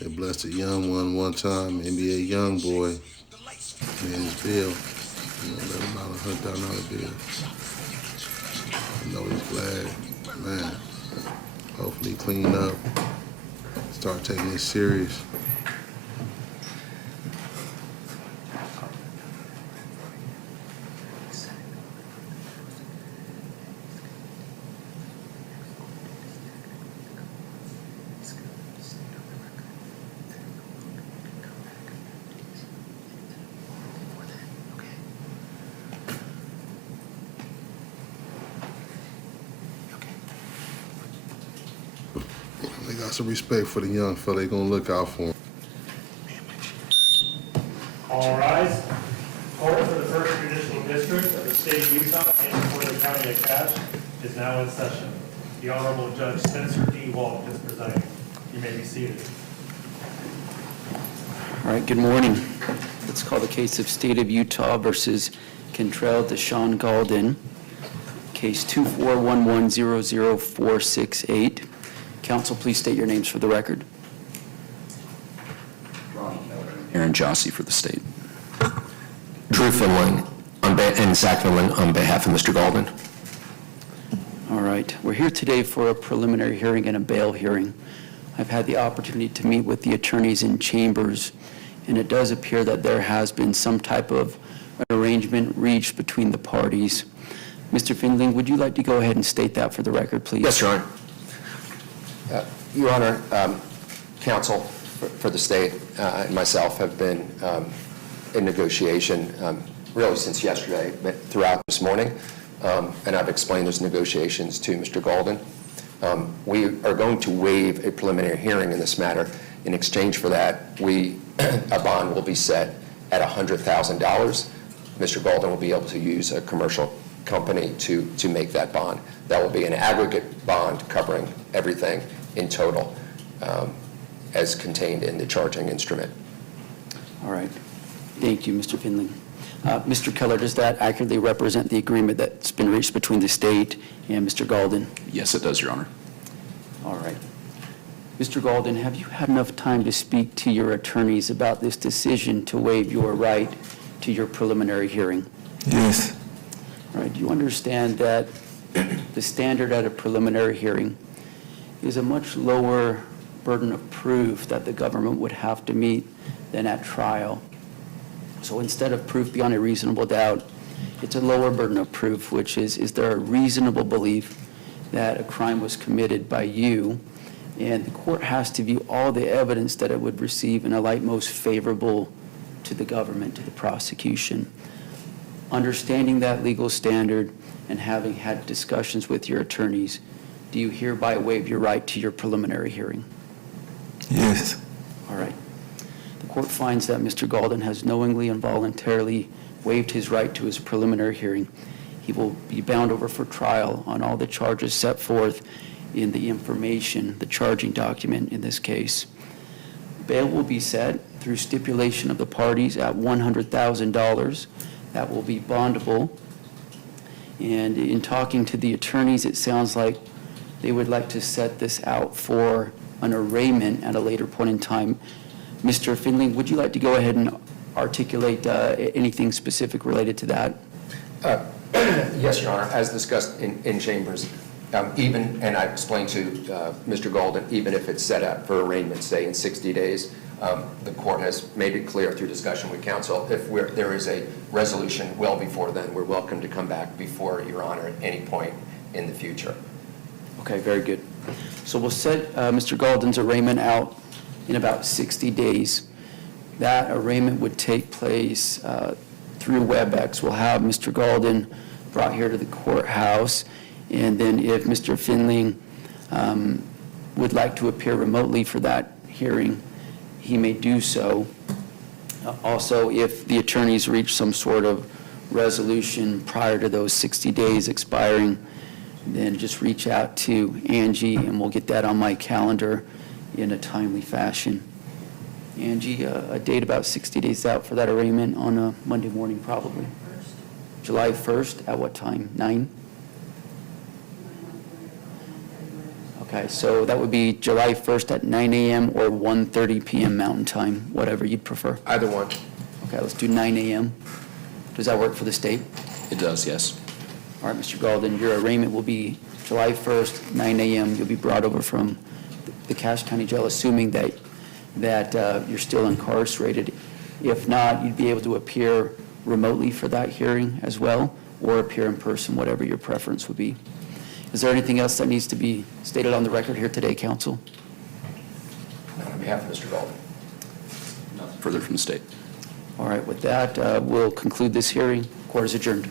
They blessed a young one time, NBA young boy, man, his bill. Let him out $100 bill. I know he's glad, man. Hopefully clean up, start taking it serious. They got some respect for the young fella. They gonna look out for him. All rise. Court for the First Judicial District of the State of Utah and for the County of Cache is now in session. The Honorable Judge Spencer D. Walk is presiding. You may be seated. All right, good morning. Let's call the case of State of Utah versus Kentrell Deshawn Gaulden, case 241100468. Counsel, please state your names for the record. Aaron Jossie for the state. Drew Finling and Zach Finling on behalf of Mr. Gaulden. All right, we're here today for a preliminary hearing and a bail hearing. I've had the opportunity to meet with the attorneys in chambers, and it does appear that there has been some type of an arrangement reached between the parties. Mr. Finling, would you like to go ahead and state that for the record, please? Yes, Your Honor. Your Honor, counsel for the state and myself have been in negotiation really since yesterday, but throughout this morning, and I've explained those negotiations to Mr. Gaulden. We are going to waive a preliminary hearing in this matter. In exchange for that, a bond will be set at $100,000. Mr. Gaulden will be able to use a commercial company to make that bond. That will be an aggregate bond covering everything in total as contained in the charging instrument. All right. Thank you, Mr. Finling. Mr. Keller, does that accurately represent the agreement that's been reached between the state and Mr. Gaulden? Yes, it does, Your Honor. All right. Mr. Gaulden, have you had enough time to speak to your attorneys about this decision to waive your right to your preliminary hearing? Yes. All right. Do you understand that the standard at a preliminary hearing is a much lower burden of proof that the government would have to meet than at trial? So instead of proof beyond a reasonable doubt, it's a lower burden of proof, which is there a reasonable belief that a crime was committed by you? And the court has to view all the evidence that it would receive in a light most favorable to the government, to the prosecution. Understanding that legal standard and having had discussions with your attorneys, do you hereby waive your right to your preliminary hearing? Yes. All right. The court finds that Mr. Gaulden has knowingly and voluntarily waived his right to his preliminary hearing. He will be bound over for trial on all the charges set forth in the information, the charging document in this case. Bail will be set through stipulation of the parties at $100,000. That will be bondable. And in talking to the attorneys, it sounds like they would like to set this out for an arraignment at a later point in time. Mr. Finley, would you like to go ahead and articulate anything specific related to that? Yes, Your Honor. As discussed in chambers, and I explained to Mr. Gaulden, even if it's set up for arraignment, say in 60 days, the court has made it clear through discussion with counsel, if there is a resolution well before then, we're welcome to come back before Your Honor at any point in the future. Okay, very good. So we'll set Mr. Gaulden's arraignment out in about 60 days. That arraignment would take place through WebEx. We'll have Mr. Gaulden brought here to the courthouse, and then if Mr. Finley would like to appear remotely for that hearing, he may do so. Also, if the attorneys reach some sort of resolution prior to those 60 days expiring, then just reach out to Angie and we'll get that on my calendar in a timely fashion. Angie, a date about 60 days out for that arraignment on a Monday morning probably. July 1st, at what time? 9? Okay. Okay, so that would be July 1st at 9 a.m. or 1:30 p.m. Mountain Time, whatever you'd prefer. Either one. Okay, let's do 9 a.m. Does that work for the state? It does, yes. All right, Mr. Galden, your arraignment will be July 1st, 9 a.m. You'll be brought over from the Cache County Jail, assuming that you're still incarcerated. If not, you'd be able to appear remotely for that hearing as well, or appear in person, whatever your preference would be. Is there anything else that needs to be stated on the record here today, counsel? On behalf of Mr. Golden. Nothing further from the state. All right, with that, we'll conclude this hearing. Court is adjourned.